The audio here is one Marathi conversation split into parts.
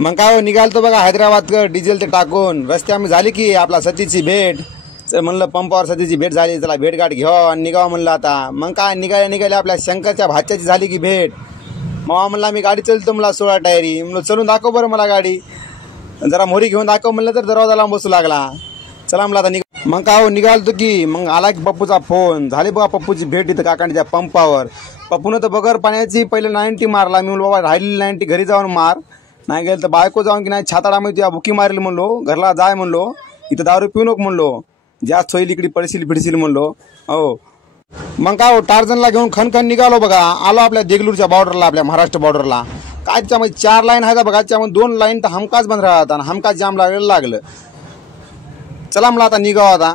मग काय हो, निघालतो बघा हैदराबाद डिझेल ते टाकून रस्त्यामध्ये झाली की आपला सतीची भेट. तर म्हणलं पंपावर सतीची भेट झाली, चला भेटगाठ घ्यावं आणि निघावं म्हणलं आता. मग काय निघाले आपल्या शंकरच्या भाच्याची झाली की भेट. मामा म्हणला मी गाडी चलतो मला 16 टायरी. म्हणलं चलून दाखव बरं मला गाडी. जरा मोरी घेऊन दाखव म्हणलं तर दरवाजा लावून बसू लागला. चला म्हणलं आता मग काय हो निघालतो की मग आला की पप्पूचा फोन. झाली बघा पप्पूची भेट इथं काकांच्या पंपावर. पप्पूनं तर बगर पाण्याची पहिले 90 मारला. मी म्हणलो बाबा राहिलेली 90 घरी जाऊन मार. नाही गेलं तर बायको जाऊन की नाही छाताडामध्ये तुझ्या बुकी मारेल म्हणलो. घरला जाय म्हणलो, इथं दारू पिऊ नको म्हणलो, जास्त होईल इकडे पडशील फिडशील म्हणलो. हो मग काय हो टार्झनला घेऊन खणखण निघालो बघा. आलो आपल्या देगलूरच्या बॉर्डरला, आपल्या महाराष्ट्र बॉर्डरला. काय त्याच्यामध्ये 4 लाईन आहेत बघा, त्याच्यामध्ये 2 लाईन तर हमकाच बंद राहतात आणि हमकाच जाम लागलं. चला मला आता निघावं आता.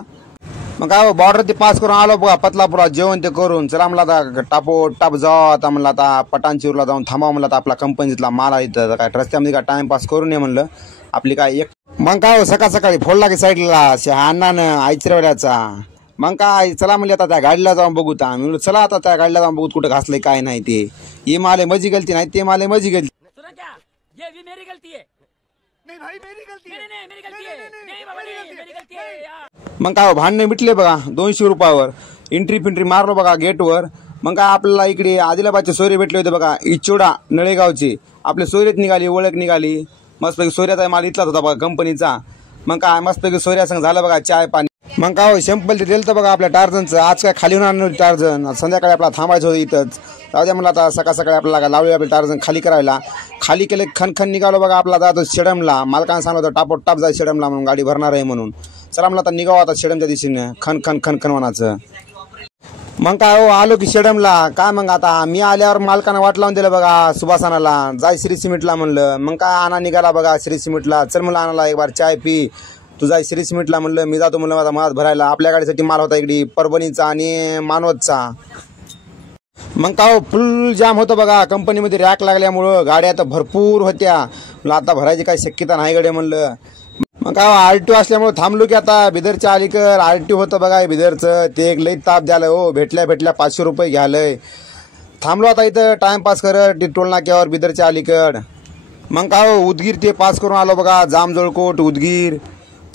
मग काय बॉर्डर ते पास करून आलो बघा पतलापुरात जेवण ते करून. चला मला आता टाप जावं आता. म्हणलं आता पटानचिरूला जाऊन थांबावं म्हणलं आता. आपला कंपनीतला माल आहे इथं, काय रस्त्यामध्ये काय टाइमपास करू नये म्हणलं आपली काय एक. मग काय हो सकाळ सकाळी फोडला की साईडला अण्णानं आईचिरवड्याचा. मग काय चला म्हणले आता त्या गाडीला जाऊन बघू. मी म्हणलं चला आता त्या गाडीला जाऊन बघू कुठं घासलंय काय नाही ते. ही माले मजी गलती नाही, ते माले मजी गलती. मग काय भांडणे मिटले बघा 200 रुपयावर. एंट्री पिंट्री मारलो बघा गेटवर. मग काय आपल्याला इकडे आदिलाबादचे सोयरे भेटले होते बघा, इचोडा नळेगावचे. आपले सोयरेत निघाली, ओळख निघाली. मस्तपैकी सोयऱ्याचा माल इथलाच होता बघा कंपनीचा. मग काय मस्तपैकी सोयऱ्यासंग झालं बघा चाय पाणी. मग काय शॅम्पल ते दिलं तर बघा आपल्या टार्झनचं. आज काय खाली होणार नव्हती टार्झन, संध्याकाळी आपला थांबायचं होतं इथंच. जाऊ द्या म्हणलं आता सकाळ सकाळी आपल्याला लावली आपलं टार्झन खाली करायला. खाली केले खणखण निघालो बघा आपला जातो शेडमला. मालकानं सांगलं होतं टापोटाप जाय शेडमला म्हणून, गाडी भरणार आहे म्हणून. चला म्हणलं आता निघावं आता शेडमच्या दिशेने खण म्हणाचं. मग काय हो आलो की शेडमला. काय मग आता मी आल्यावर मालकानं वाट लावून दिलं बघा सुभासानाला. जाय श्री सिमेंटला म्हणलं. मग काय आणा निघाला बघा श्री सिमेंटला. चल म्हणलं आणायला एक बार चाय पी. तू जाय श्री सिमेंटला म्हणलं. मी जातो म्हणलं माझा माल भरायला. आपल्या गाडीसाठी माल होता इकडे परभणीचा आणि मानवतचा. मग काय फुल जाम होतं बघा कंपनीमध्ये रॅक लागल्यामुळं. गाड्या आता भरपूर होत्या. म्हणलं आता भरायची काही शक्यता नाही गडे म्हणलं. मग काय आरटीओ असल्यामुळे थांबलो की आता बिदरच्या अलीकड आरटीओ होतं बघा बिदरचं. ते एक लई ताप द्यालं हो. भेटल्या 500 रुपये घ्यालंय. थांबलो आता इथं टाइमपास करत टोल नाक्यावर बिदरच्या अलीकड. मग काय उदगीर ते पास करून आलो बघा, जामजोळकोट उदगीर.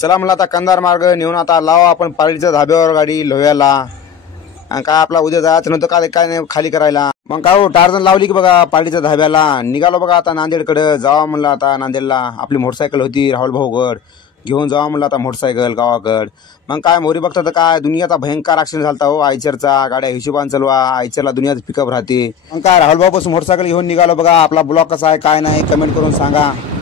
चला म्हणलं आता कंधार मार्ग नेऊन आता लावा आपण पारडीच्या धाब्यावर गाडी लोह्याला. आणि काय आपला उद्या जायचं नव्हतं काय नाही खाली करायला. मग काय टार्झन लावली की बघा पारडीच्या धाब्याला. निघालो बघा आता नांदेडकडं. जावा म्हणलं आता नांदेडला. आपली मोटरसायकल होती राहुल भाऊगड, घेऊन जावा म्हणलं आता मोटरसायकल गावाकड. मग काय मोरी बघता तर काय दुनियाचा भयंकर ऍक्सिडेंट झालता हो आयचरचा. गाड्या हिशोबान चालवा, आयचरला दुनियाचं पिकअप राहते. मग काय राहुल भाऊ पासून मोटरसायकल घेऊन निघालो बघा. आपला ब्लॉग कसा आहे काय नाही कमेंट करून सांगा.